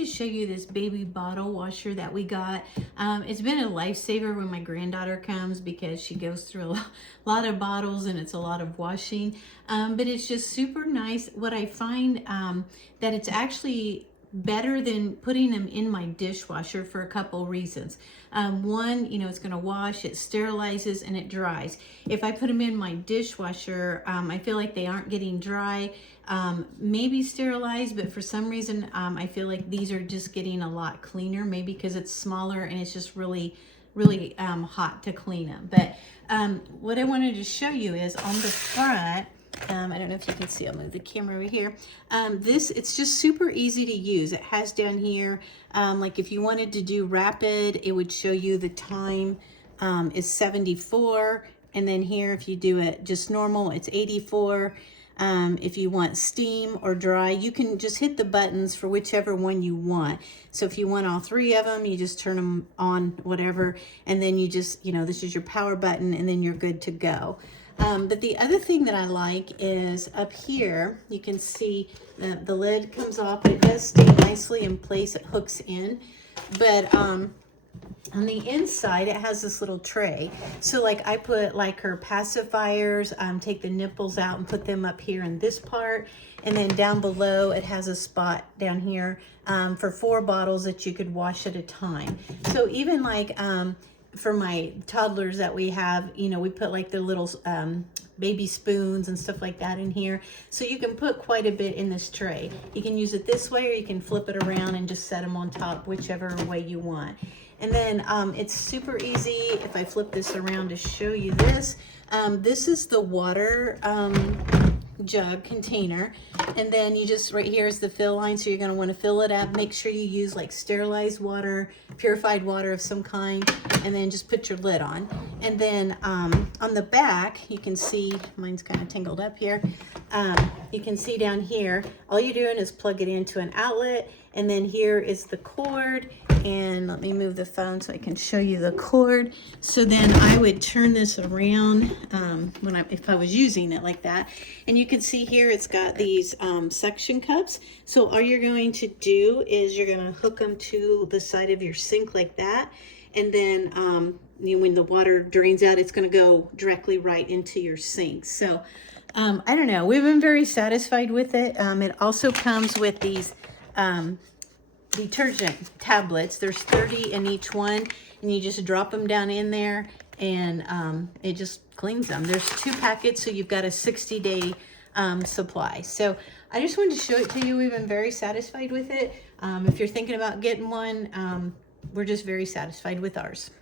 to show you this baby bottle washer that we got. It's been a lifesaver when my granddaughter comes because she goes through a lot of bottles and it's a lot of washing. But it's just super nice. What I find that it's actually better than putting them in my dishwasher for a couple reasons. One, you know, it's going to wash, it sterilizes, and it dries. If I put them in my dishwasher, I feel like they aren't getting dry, maybe sterilized, but for some reason, I feel like these are just getting a lot cleaner, maybe because it's smaller and it's just really hot to clean them. But what I wanted to show you is on the front, I don't know if you can see, I'll move the camera over here. It's just super easy to use. It has down here, like if you wanted to do rapid, it would show you the time is 74. And then here, if you do it just normal, it's 84. If you want steam or dry, you can just hit the buttons for whichever one you want. So if you want all three of them, you just turn them on, whatever. And then you just, you know, this is your power button and then you're good to go. But the other thing that I like is up here, you can see the lid comes off. It does stay nicely in place. It hooks in. But on the inside, it has this little tray. So like I put like her pacifiers, take the nipples out and put them up here in this part. And then down below, it has a spot down here for 4 bottles that you could wash at a time. So even like for my toddlers that we have, you know, we put like the little baby spoons and stuff like that in here. So you can put quite a bit in this tray. You can use it this way or you can flip it around and just set them on top, whichever way you want. And then it's super easy. If I flip this around to show you this, this is the water jug container, and then you just, right here is the fill line, so you're going to want to fill it up. Make sure you use like sterilized water, purified water of some kind, and then just put your lid on. And then on the back, you can see, mine's kind of tangled up here, you can see down here, all you're doing is plug it into an outlet, and then here is the cord. And let me move the phone so I can show you the cord. So then I would turn this around if I was using it like that. And you can see here it's got these suction cups. So all you're going to do is you're going to hook them to the side of your sink like that. And then when the water drains out, it's going to go directly right into your sink. So I don't know. We've been very satisfied with it. It also comes with these detergent tablets. There's 30 in each one, and you just drop them down in there and it just cleans them. There's 2 packets, so you've got a 60-day supply. So I just wanted to show it to you. We've been very satisfied with it. If you're thinking about getting one, we're just very satisfied with ours.